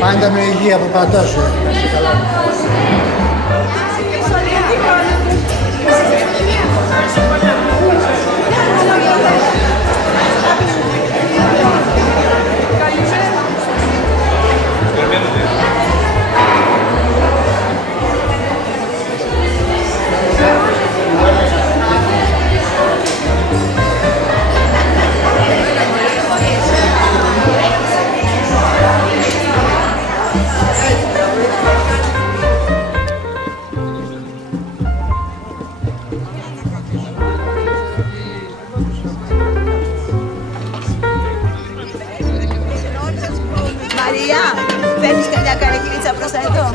Πάντα με υγεία από πατάς σου. Μαρία, θέλεις καμιά καρεκλίτσα προς τα εδώ?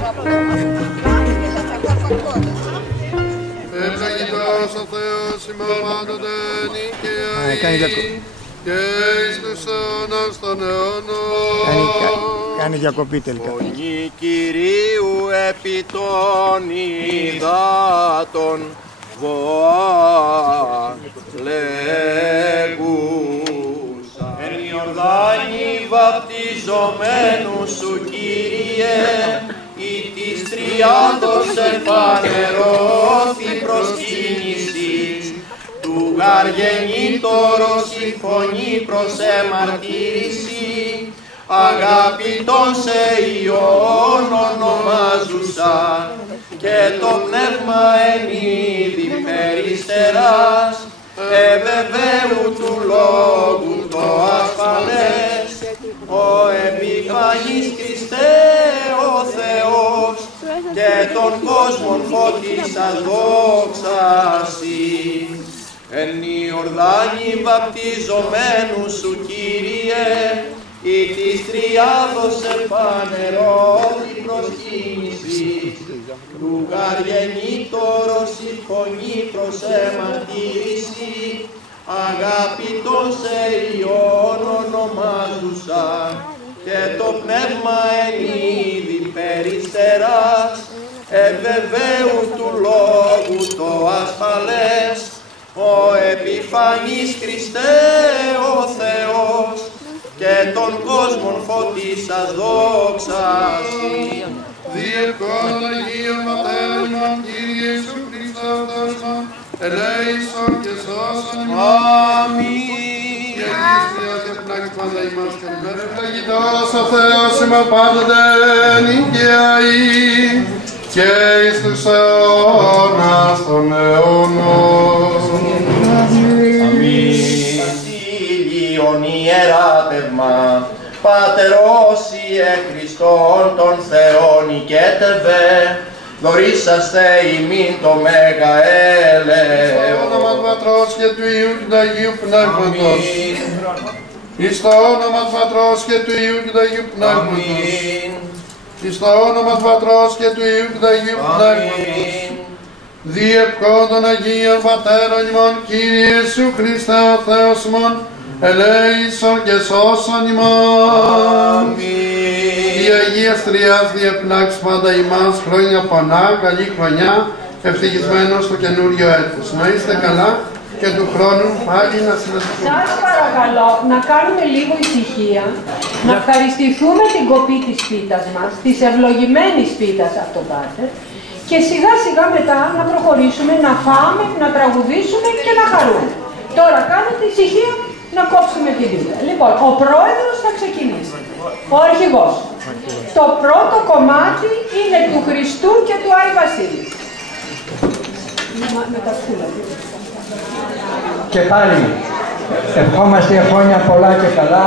Ευλογητός ο Θεός ημών πάντοτε νικαίοι και εις τους αιώνας των αιώνων. Κάνει διακοπή τελικά. Φωνή Κυρίου επί των υδάτων βοά λέγουσα. Εν Ιορδάνη βαπτιζομένου σου Κύριε, ή της τριάδος εφανερώθη προσκύνησης, του γαργενήτωρος η φωνή προς εμαρτύρηση, αγαπητόν σε Υιόν ονομάζουσα, και το πνεύμα εν είδη περιστεράς, ευεβαίου του λόγου το ασφαλές, ο επιφανής Χριστέ ο Θεός, και τον κόσμον φώτισας δόξαση. Εν Ιορδάνη βαπτιζομένου σου Κύριε, ή της τριάδος εφανερώθη προσκύνηση, του γαργενήτωρος η φωνή προς εμαρτύρηση, αγαπητόν σε Υιόν ονομάζουσα, και το πνεύμα εν είδη περιστεράς, ευεβαίου του λόγου το ασφαλές, ο επιφανής Χριστέ ο Θεός, και τον κόσμον φώτισας δόξαση. Διευκόν Αγίον Πατέρων ημών, Κύριε Ιησού Χριστέ ο Θεός ημών, ελέησον και σώσον ημών. Αμήν. Και Αγίης Θεός και πνεύματος πάντα ημάς και μέρα. Ευλογητός ο Θεός ημών πάντοτε νικαίοι και εις τους αιώνας των αιώνων. Βασίλειον ιεράτευμα, Πατερός Ιε Χριστόν των Θεών οικέτευε, δωρήσαστε ημίν το Μέγα έλεος. Στο όνομα του Πατρός και του Υιού και του Αγίου Πνεύματος. Εις το όνομα του Πατρός και του Υιού και του Αγίου Πνεύματος. Εις το όνομα του Πατρός και του Υιού και του Αγίου Πνεύματος. Διευκόν των Αγίων Πατέρων ημών, Κύριε Ιησού Χριστέ ο Θεός ημών, ελέησον και σώσον ημών. Η Αγίας Τριάς διεπνάξει πάντα ημάς χρόνια πανά, καλή χρονιά, ευτυχισμένος στο καινούριο έτος. Να είστε καλά και του χρόνου πάλι να συναντηθούμε. Σας παρακαλώ να κάνουμε λίγο ησυχία, να ευχαριστηθούμε την κοπή της πίτας μας, της ευλογημένης πίτας αυτοπάτερ, και σιγά σιγά μετά να προχωρήσουμε, να φάμε, να τραγουδήσουμε και να χαρούμε. Τώρα κάνετε ησυχία να κόψουμε την πίτα. Λοιπόν, ο πρόεδρος θα ξεκινήσει, ο αρχηγός. Το πρώτο κομμάτι είναι του Χριστού και του Άη Βασίλη. Με τα σκούλα. Και πάλι ευχόμαστε χρόνια πολλά και καλά,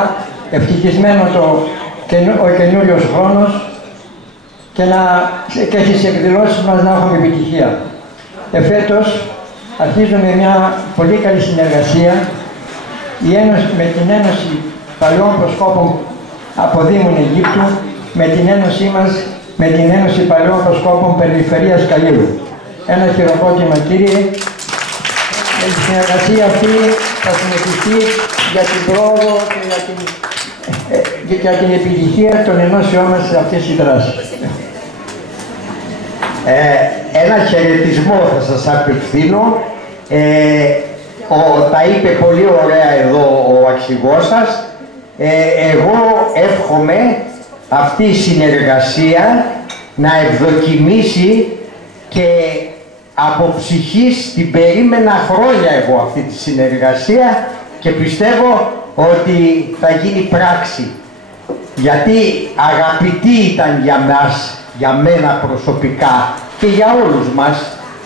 ευτυχισμένο ο καινούριος χρόνος, και στις εκδηλώσεις μας να έχουμε επιτυχία. Εφέτος αρχίζουμε μια πολύ καλή συνεργασία με την Ένωση Παλαιών Προσκόπων από Δήμων Αιγύπτου, με την Ένωσή μας, με την Ένωση Παλαιών Προσκόπων Περιφερείας Καλλίου. Ένα χειροκρότημα, κύριε. Με τη συνεργασία αυτή θα συνεχιστεί για την πρόοδο και για την επιτυχία των ενώσεών μας σε αυτές τις δράσεις. Ένα χαιρετισμό θα σας απευθύνω. Τα είπε πολύ ωραία εδώ ο αρχηγός σας. Εγώ εύχομαι αυτή η συνεργασία να ευδοκιμήσει, και από ψυχής την περίμενα χρόνια εγώ αυτή τη συνεργασία και πιστεύω ότι θα γίνει πράξη. Γιατί αγαπητή ήταν για μας, για μένα προσωπικά και για όλους μας,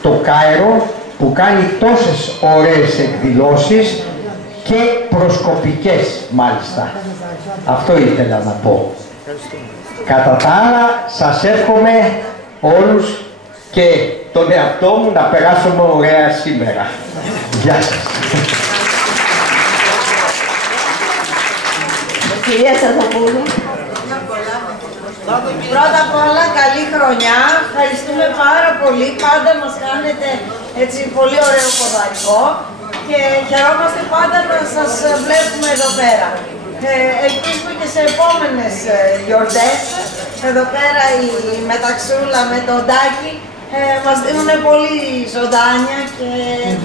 το Κάιρο που κάνει τόσες ωραίες εκδηλώσεις και προσκοπικές μάλιστα. Αυτό ήθελα να πω. Κατά τα άλλα, σας εύχομαι όλους και τον εαυτό μου να περάσουμε ωραία σήμερα. Γεια σας. Κυρία Σαρδοπούλου. Πρώτα απ' όλα, καλή χρονιά. Ευχαριστούμε πάρα πολύ. Πάντα μας κάνετε έτσι πολύ ωραίο ποδαρικό και χαιρόμαστε πάντα να σας βλέπουμε εδώ πέρα. Ελπίζουμε και σε επόμενες γιορτές. Εδώ πέρα η Μεταξούλα με τον Τάκη μας δίνουν πολύ ζωντάνια και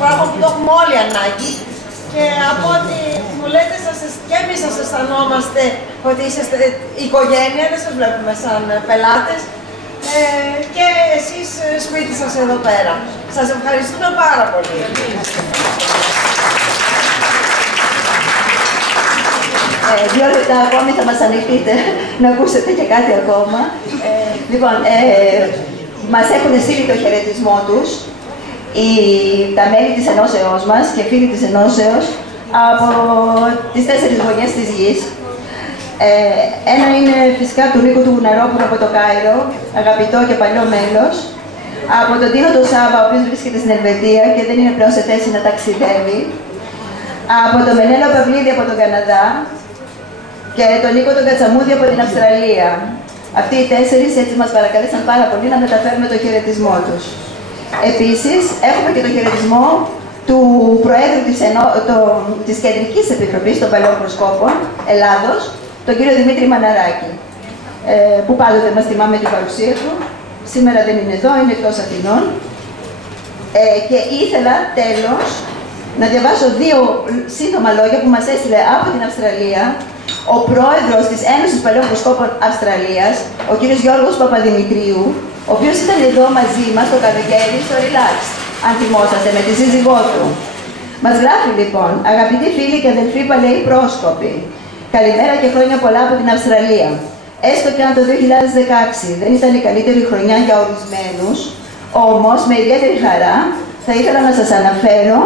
πράγμα που το έχουμε όλοι ανάγκη. Και από ό,τι μου λέτε, και εμείς σας αισθανόμαστε ότι είσαστε οικογένεια, δεν σας βλέπουμε σαν πελάτες. Και εσείς σπίτι σας εδώ πέρα. Σας ευχαριστούμε πάρα πολύ. Δύο λεπτά ακόμη θα μας ανοιχτείτε να ακούσετε και κάτι ακόμα. Λοιπόν, μας έχουν στείλει το χαιρετισμό τους τα μέλη της Ενώσεώς μας και φίλοι της Ενώσεως από τις 4 γωνιές της γης. Ένα είναι φυσικά του Νίκο του Γουναρόπουλου από το Κάιρο, αγαπητό και παλιό μέλος. Από τον Τίνο τον Σάβα, ο οποίος βρίσκεται στην Ελβετία και δεν είναι πλέον σε θέση να ταξιδεύει. Από τον Μενέλο Παυλίδη από τον Καναδά και τον Νίκο τον Κατσαμούδη από την Αυστραλία. Αυτοί οι 4 έτσι μας παρακαλέσαν πάρα πολύ να μεταφέρουμε το χαιρετισμό τους. Επίσης, έχουμε και το χαιρετισμό του Προέδρου της Κεντρικής Επιτροπής των Παλαιών Προσκόπων Ελλάδος, τον κύριο Δημήτρη Μαναράκη, που πάντοτε μας τιμά με την παρουσία του. Σήμερα δεν είναι εδώ, είναι εκτός Αθηνών. Και ήθελα τέλος να διαβάσω 2 σύντομα λόγια που μας έστειλε από την Αυστραλία ο πρόεδρος της Ένωσης Παλαιών Προσκόπων Αυστραλίας, ο κύριος Γιώργος Παπαδημητρίου, ο οποίος ήταν εδώ μαζί μας το καλοκαίρι στο Relax, αν θυμόσαστε, με τη σύζυγό του. Μας γράφει λοιπόν: αγαπητοί φίλοι και αδελφοί παλαιοί πρόσκοποι, καλημέρα και χρόνια πολλά από την Αυστραλία. Έστω και αν το 2016 δεν ήταν η καλύτερη χρονιά για ορισμένους, όμως με ιδιαίτερη χαρά θα ήθελα να σας αναφέρω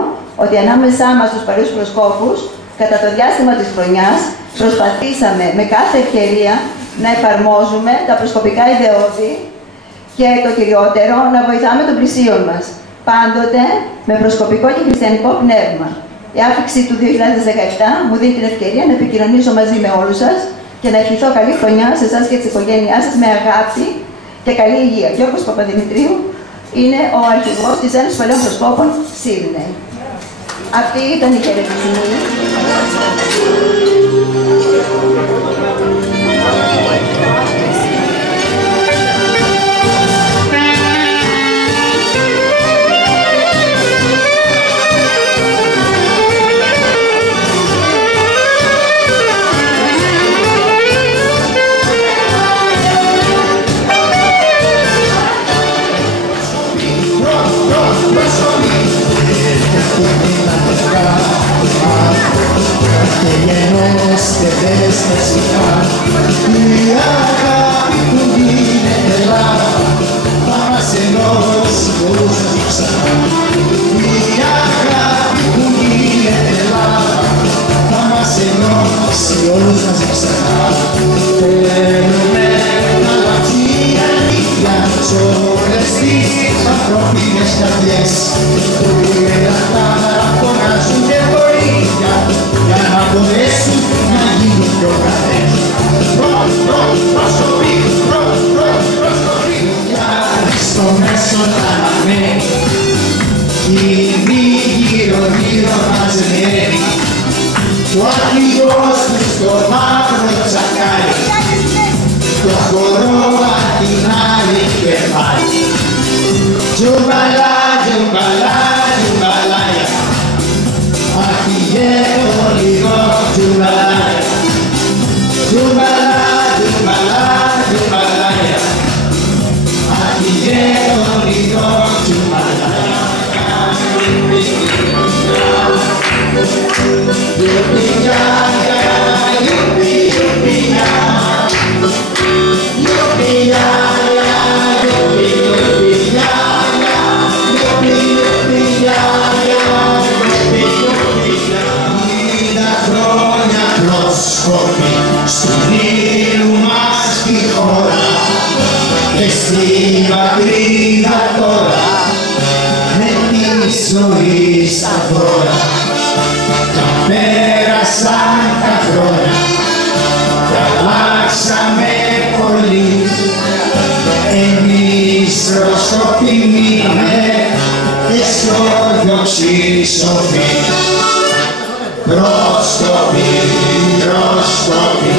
ότι ανάμεσά μας στους παλιούς προσκόπους, κατά το διάστημα της χρονιάς, προσπαθήσαμε με κάθε ευκαιρία να εφαρμόζουμε τα προσκοπικά ιδεώδη και το κυριότερο, να βοηθάμε τον πλησίον μας, πάντοτε με προσκοπικό και χριστιανικό πνεύμα. Η άφηξη του 2017 μου δίνει την ευκαιρία να επικοινωνήσω μαζί με όλους σας και να ευχηθώ καλή χρονιά σε εσάς και τις οικογένειάς σας με αγάπη και καλή υγεία. Γιώργος Παπαδημητρίου είναι ο αρχηγός της Ένωσης Παλαιών Προσκόπων Σίδνεϊ. Αυτή ήταν η χαιρετισμή. Και δες με σιγά, η αγάπη που γίνεται Ελλάδα θα μας ενώσει όλους μαζί ξανά. Η αγάπη που γίνεται Ελλάδα θα μας ενώσει όλους μαζί ξανά. Θέλουμε να αλλάξει η αλήθεια σ' όλες τις ανθρώπινες καρδιές που γελατά φωνάζουν και βοήθεια για να μπορέσουν να γίνουν πιο καλές. Προσκοπή, στο μέσο να αναμένει γύρω μαζεμένη το αρχηγός του στο μαύρο τσακάρι, το χορό απ' την άλλη κεφάλι. Τζουμπαλά, τζουμπαλά, τζουμπαλάια, αφηγαίνω λίγο τζουμπαλάια. Τζουμπαλά, τζουμπαλά, πρόσκοποι στην ήλου μας τη χώρα και στη πατρίδα τώρα με τη ζωή στα δώρα. Τα πέρασαν τα χρόνια και αλλάξαμε πολύ, εμείς πρόσκοποι μείνε αισιόδοξοι σοφοί. Πρόσκοποι, πρόσκοποι,